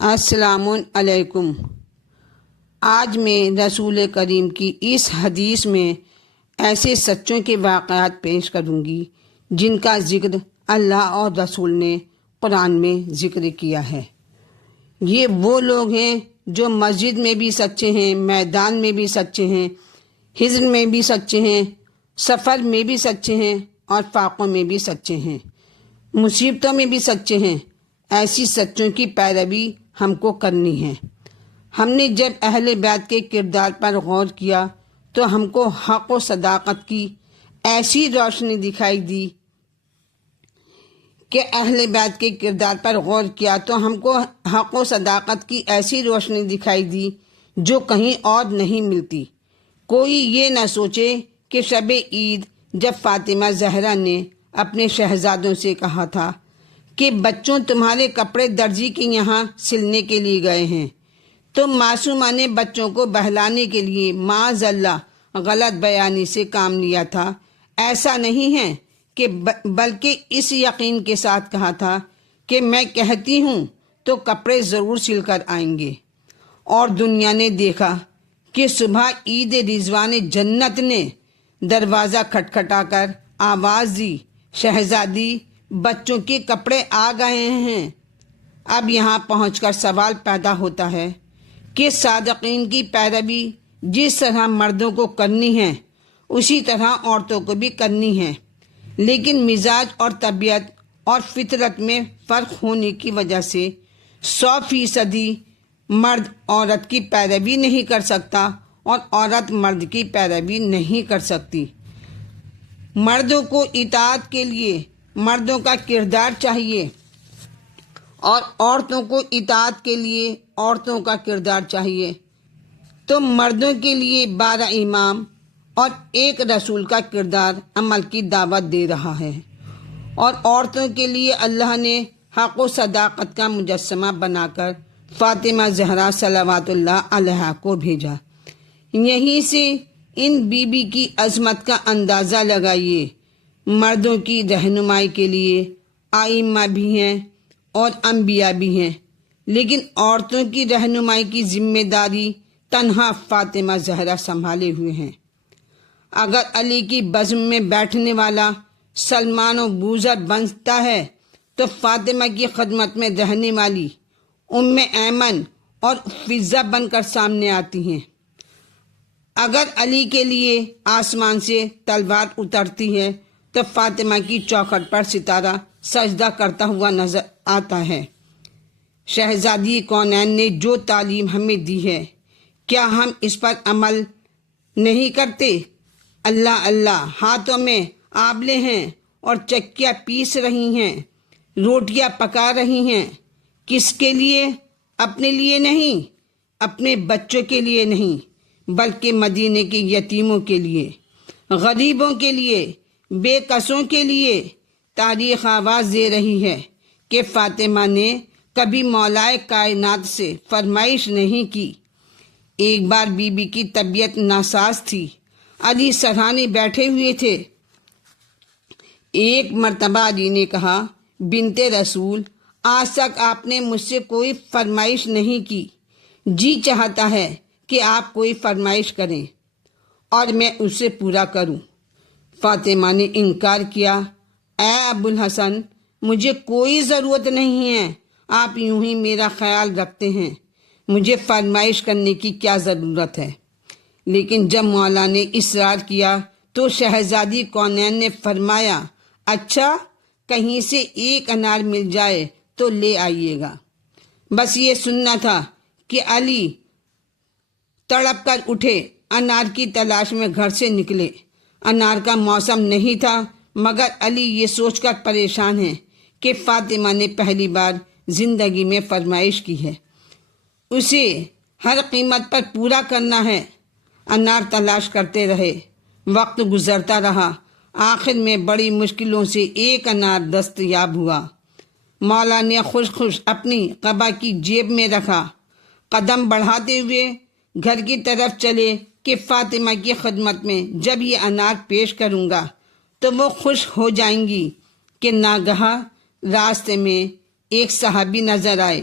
السلام علیکم۔ آج میں رسول کریم کی اس حدیث میں ایسے سچوں کے واقعات پیش کروں گی جن کا ذکر اللہ اور رسول نے قرآن میں ذکر کیا ہے۔ یہ وہ لوگ ہیں جو مسجد میں بھی سچے ہیں، میدان میں بھی سچے ہیں، ہجر میں بھی سچے ہیں، سفر میں بھی سچے ہیں اور فاقوں میں بھی سچے ہیں، مصیبتوں میں بھی سچے ہیں۔ ایسی سچوں کی پیروی ہم کو کرنی ہے۔ ہم نے جب اہل بیت کے کردار پر غور کیا تو ہم کو حق و صداقت کی ایسی روشنی دکھائی دی کہ اہل بیت کے کردار پر غور کیا تو ہم کو حق و صداقت کی ایسی روشنی دکھائی دی جو کہیں اور نہیں ملتی۔ کوئی یہ نہ سوچے کہ شب عید جب فاطمہ زہرا نے اپنے شہزادوں سے کہا تھا کہ بچوں تمہارے کپڑے درزی کے یہاں سلنے کے لیے گئے ہیں، تو معصومہ نے بچوں کو بہلانے کے لیے معاذ اللہ غلط بیانی سے کام لیا تھا، ایسا نہیں ہے کہ بلکہ اس یقین کے ساتھ کہا تھا کہ میں کہتی ہوں تو کپڑے ضرور سل کر آئیں گے۔ اور دنیا نے دیکھا کہ صبح عید رضوان جنت نے دروازہ کھٹکھٹا کر آواز دی، شہزادی بچوں کے کپڑے آ گئے ہیں۔ اب یہاں پہنچ کر سوال پیدا ہوتا ہے کہ صادقین کی پیروی جس طرح مردوں کو کرنی ہے اسی طرح عورتوں کو بھی کرنی ہے، لیکن مزاج اور طبیعت اور فطرت میں فرق ہونے کی وجہ سے 100% مرد عورت کی پیروی نہیں کر سکتا اور عورت مرد کی پیروی نہیں کر سکتی۔ مردوں کو اطاعت کے لیے مردوں کا کردار چاہیے اور عورتوں کو اطاعت کے لیے عورتوں کا کردار چاہیے۔ تو مردوں کے لیے 12 امام اور 1 رسول کا کردار عمل کی دعوت دے رہا ہے، اور عورتوں کے لیے اللہ نے حق و صداقت کا مجسمہ بنا کر فاطمہ زہرا صلوات اللہ علیہا کو بھیجا۔ یہیں سے ان بی کی عظمت کا اندازہ لگائیے۔ مردوں کی رہنمائی کے لیے ائمہ بھی ہیں اور انبیاء بھی ہیں، لیکن عورتوں کی رہنمائی کی ذمہ داری تنہا فاطمہ زہرا سنبھالے ہوئے ہیں۔ اگر علی کی بزم میں بیٹھنے والا سلمان و بوذر بنتا ہے تو فاطمہ کی خدمت میں رہنے والی ام ایمن اور فضہ بن کر سامنے آتی ہیں۔ اگر علی کے لیے آسمان سے تلوار اترتی ہے تو فاطمہ کی چوکھٹ پر ستارہ سجدہ کرتا ہوا نظر آتا ہے۔ شہزادی کونین نے جو تعلیم ہمیں دی ہے، کیا ہم اس پر عمل نہیں کرتے؟ اللہ اللہ، ہاتھوں میں آبلے ہیں اور چکیاں پیس رہی ہیں، روٹیاں پکا رہی ہیں۔ کس کے لیے؟ اپنے لیے نہیں، اپنے بچوں کے لیے نہیں، بلکہ مدینے کے یتیموں کے لیے، غریبوں کے لیے، بے کسوں کے لیے۔ تاریخ آواز دے رہی ہے کہ فاطمہ نے کبھی مولائے کائنات سے فرمائش نہیں کی۔ ایک بار بی بی کی طبیعت ناساز تھی، علی سرہانے بیٹھے ہوئے تھے۔ ایک مرتبہ علی نے کہا، بنت رسول، آج تک آپ نے مجھ سے کوئی فرمائش نہیں کی، جی چاہتا ہے کہ آپ کوئی فرمائش کریں اور میں اسے پورا کروں۔ فاطمہ نے انکار کیا، اے ابو الحسن، مجھے کوئی ضرورت نہیں ہے، آپ یوں ہی میرا خیال رکھتے ہیں، مجھے فرمائش کرنے کی کیا ضرورت ہے؟ لیکن جب مولا نے اصرار کیا تو شہزادی کونین نے فرمایا، اچھا کہیں سے 1 انار مل جائے تو لے آئیے گا۔ بس یہ سننا تھا کہ علی تڑپ کر اٹھے، انار کی تلاش میں گھر سے نکلے۔ انار کا موسم نہیں تھا، مگر علی یہ سوچ کر پریشان ہیں کہ فاطمہ نے پہلی بار زندگی میں فرمائش کی ہے، اسے ہر قیمت پر پورا کرنا ہے۔ انار تلاش کرتے رہے، وقت گزرتا رہا، آخر میں بڑی مشکلوں سے 1 انار دستیاب ہوا۔ مولا نے خوش اپنی قبا کی جیب میں رکھا، قدم بڑھاتے ہوئے گھر کی طرف چلے کہ فاطمہ کی خدمت میں جب یہ انار پیش کروں گا تو وہ خوش ہو جائیں گی کہ ناگہاں راستے میں ایک صحابی نظر آئے۔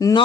9